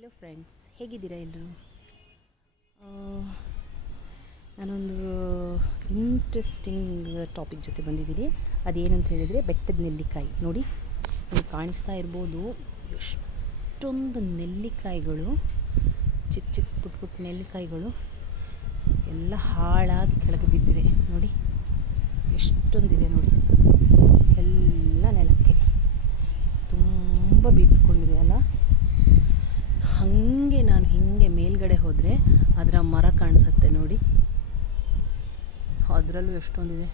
Hello friends, ಹೇಗಿದ್ದೀರಾ ಎಲ್ಲರೂ? ನಾನೊಂದು ಇಂಟ್ರೆಸ್ಟಿಂಗ್ ಟಾಪಿಕ್ ಜೊತೆ ಬಂದಿದ್ದೀನಿ. ಅದೇನು ಅಂತ ಹೇಳಿದರೆ ಬೆಟ್ಟದ ನೆಲ್ಲಿಕಾಯಿ. ನೋಡಿ, ನಿಮಗೆ ಕಾಣಿಸ್ತಾ ಇರ್ಬೋದು, ಎಷ್ಟೊಂದು ನೆಲ್ಲಿಕಾಯಿಗಳು, ಚಿಕ್ಕ ಚಿಕ್ಕ ಪುಟ್ಟ ಪುಟ್ಟ ನೆಲ್ಲಿಕಾಯಿಗಳು ಎಲ್ಲ ಹಾಳಾಗಿ ಕೆಳಗೆ ಬಿದ್ದಿವೆ. ನೋಡಿ ಎಷ್ಟೊಂದಿದೆ, ನೋಡಿ ಎಲ್ಲ ನೆಲಕ್ಕೆ ತುಂಬ ಬಿದ್ದುಕೊಂಡಿದೆ ಅಲ್ಲ. ಹಾಗೆ ನಾನು ಹಿಂಗೆ ಮೇಲ್ಗಡೆ ಹೋದರೆ ಅದರ ಮರ ಕಾಣಿಸುತ್ತೆ ನೋಡಿ, ಅದರಲ್ಲೂ ಎಷ್ಟೊಂದಿದೆ.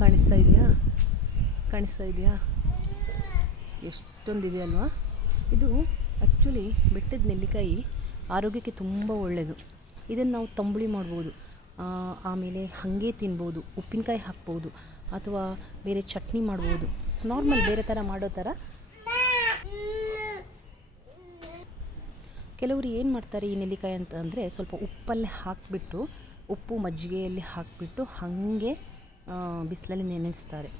ಕಾಣಿಸ್ತಾ ಇದೆಯಾ? ಎಷ್ಟೊಂದಿದೆ ಅಲ್ವಾ? ಇದು ಆ್ಯಕ್ಚುಲಿ ಬೆಟ್ಟದ ನೆಲ್ಲಿಕಾಯಿ ಆರೋಗ್ಯಕ್ಕೆ ತುಂಬ ಒಳ್ಳೆಯದು. ಇದನ್ನು ನಾವು ತಂಬುಳಿ ಮಾಡ್ಬೋದು, ಆಮೇಲೆ ಹಾಗೆ ತಿನ್ಬೋದು, ಉಪ್ಪಿನಕಾಯಿ ಹಾಕ್ಬೋದು, ಅಥವಾ ಬೇರೆ ಚಟ್ನಿ ಮಾಡ್ಬೋದು. ನಾರ್ಮಲ್ ಬೇರೆ ಥರ ಮಾಡೋ ಥರ. ಕೆಲವರು ಏನು ಮಾಡ್ತಾರೆ ಈ ನೆಲ್ಲಿಕಾಯಿ ಅಂತ ಅಂದರೆ, ಸ್ವಲ್ಪ ಉಪ್ಪಲ್ಲೇ ಹಾಕಿಬಿಟ್ಟು, ಉಪ್ಪು ಮಜ್ಜಿಗೆಯಲ್ಲಿ ಹಾಕಿಬಿಟ್ಟು ಹಾಗೆ ಬಿಸಿಲಲ್ಲಿ ನೆನೆಸ್ತಾರೆ.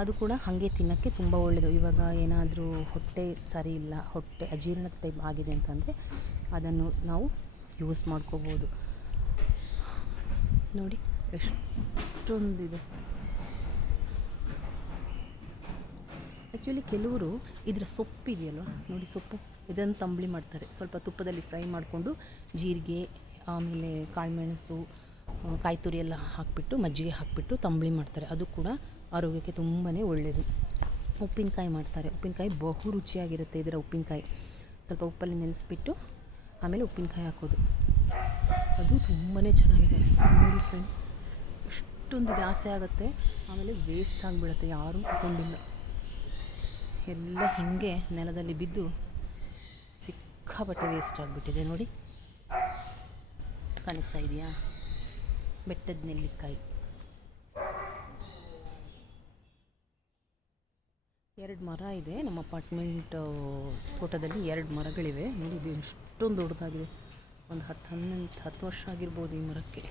ಅದು ಕೂಡ ಹಾಗೆ ತಿನ್ನೋಕ್ಕೆ ತುಂಬ ಒಳ್ಳೆಯದು. ಇವಾಗ ಏನಾದರೂ ಹೊಟ್ಟೆ ಸರಿ ಇಲ್ಲ, ಹೊಟ್ಟೆ ಅಜೀರ್ಣ ಟೈಪ್ ಆಗಿದೆ ಅಂತಂದರೆ ಅದನ್ನು ನಾವು ಯೂಸ್ ಮಾಡ್ಕೋಬೋದು. ನೋಡಿ ಎಷ್ಟೊಂದಿದೆ. ಆ್ಯಕ್ಚುಲಿ ಕೆಲವರು ಇದರ ಸೊಪ್ಪು ಇದೆಯಲ್ವ, ನೋಡಿ ಸೊಪ್ಪು, ಇದನ್ನು ತಂಬುಳಿ ಮಾಡ್ತಾರೆ. ಸ್ವಲ್ಪ ತುಪ್ಪದಲ್ಲಿ ಫ್ರೈ ಮಾಡಿಕೊಂಡು ಜೀರಿಗೆ, ಆಮೇಲೆ ಕಾಳುಮೆಣಸು, ಕಾಯಿ ತುರಿ ಎಲ್ಲ ಹಾಕಿಬಿಟ್ಟು ಮಜ್ಜಿಗೆ ಹಾಕಿಬಿಟ್ಟು ತಂಬುಳಿ ಮಾಡ್ತಾರೆ. ಅದು ಕೂಡ ಆರೋಗ್ಯಕ್ಕೆ ತುಂಬಾ ಒಳ್ಳೆಯದು. ಉಪ್ಪಿನಕಾಯಿ ಮಾಡ್ತಾರೆ. ಉಪ್ಪಿನಕಾಯಿ ಬಹು ರುಚಿಯಾಗಿರುತ್ತೆ. ಇದರ ಉಪ್ಪಿನಕಾಯಿ ಸ್ವಲ್ಪ ಉಪ್ಪಲ್ಲಿ ನೆನೆಸ್ಬಿಟ್ಟು ಆಮೇಲೆ ಉಪ್ಪಿನಕಾಯಿ ಹಾಕೋದು, ಅದು ತುಂಬಾ ಚೆನ್ನಾಗಿದೆ. ನೋಡಿ ಫ್ರೆಂಡ್ಸ್, ಎಷ್ಟೊಂದಿದೆ, ಆಸೆ ಆಗುತ್ತೆ, ಆಮೇಲೆ ವೇಸ್ಟ್ ಆಗಿಬಿಡುತ್ತೆ, ಯಾರೂ ತಗೊಂಡಿಲ್ಲ. ಎಲ್ಲ ಹೀಗೆ ನೆಲದಲ್ಲಿ ಬಿದ್ದು ಸಿಕ್ಕಾಪಟ್ಟೆ ವೇಸ್ಟ್ ಆಗಿಬಿಟ್ಟಿದೆ. ನೋಡಿ ಕಾಣಿಸ್ತಾ ಇದೆಯಾ? ಬೆಟ್ಟದ ನೆಲ್ಲಿಕಾಯಿ. 2 ಮರ ಇದೆ ನಮ್ಮ ಅಪಾರ್ಟ್ಮೆಂಟ್ ತೋಟದಲ್ಲಿ. 2 ಮರಗಳಿವೆ. ನೋಡಿ ಇದು ಎಷ್ಟೊಂದು ದೊಡ್ಡದಾಗಿದೆ. ಒಂದು 10 ವರ್ಷ ಆಗಿರ್ಬೋದು ಈ ಮರಕ್ಕೆ.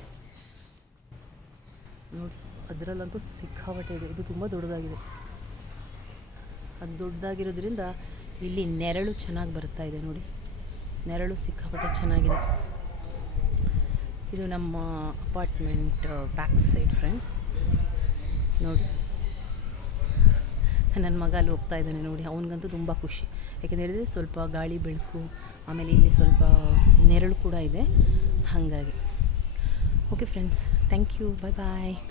ನೋಡಿ ಅದರಲ್ಲಂತೂ ಸಿಕ್ಕಾಪಟ್ಟೆ ಇದೆ. ಇದು ತುಂಬ ದೊಡ್ಡದಾಗಿದೆ. ಅದು ದೊಡ್ಡದಾಗಿರೋದ್ರಿಂದ ಇಲ್ಲಿ ನೆರಳು ಚೆನ್ನಾಗಿ ಬರ್ತಾ ಇದೆ. ನೋಡಿ ನೆರಳು ಸಿಕ್ಕಾಪಟ್ಟೆ ಚೆನ್ನಾಗಿದೆ. ಇದು ನಮ್ಮ ಅಪಾರ್ಟ್ಮೆಂಟ್ ಬ್ಯಾಕ್ ಸೈಡ್ ಫ್ರೆಂಡ್ಸ್. ನೋಡಿ ನನ್ನ ಮಗ ಅಲ್ಲಿ ಹೋಗ್ತಾ ಇದ್ದಾನೆ ನೋಡಿ, ಅವನಿಗಂತೂ ತುಂಬ ಖುಷಿ. ಯಾಕೆಂತ ಹೇಳಿದರೆ ಸ್ವಲ್ಪ ಗಾಳಿ ಬೆಳಕು, ಆಮೇಲೆ ಇಲ್ಲಿ ಸ್ವಲ್ಪ ನೆರಳು ಕೂಡ ಇದೆ, ಹಾಗಾಗಿ. Okay friends, thank you, bye bye.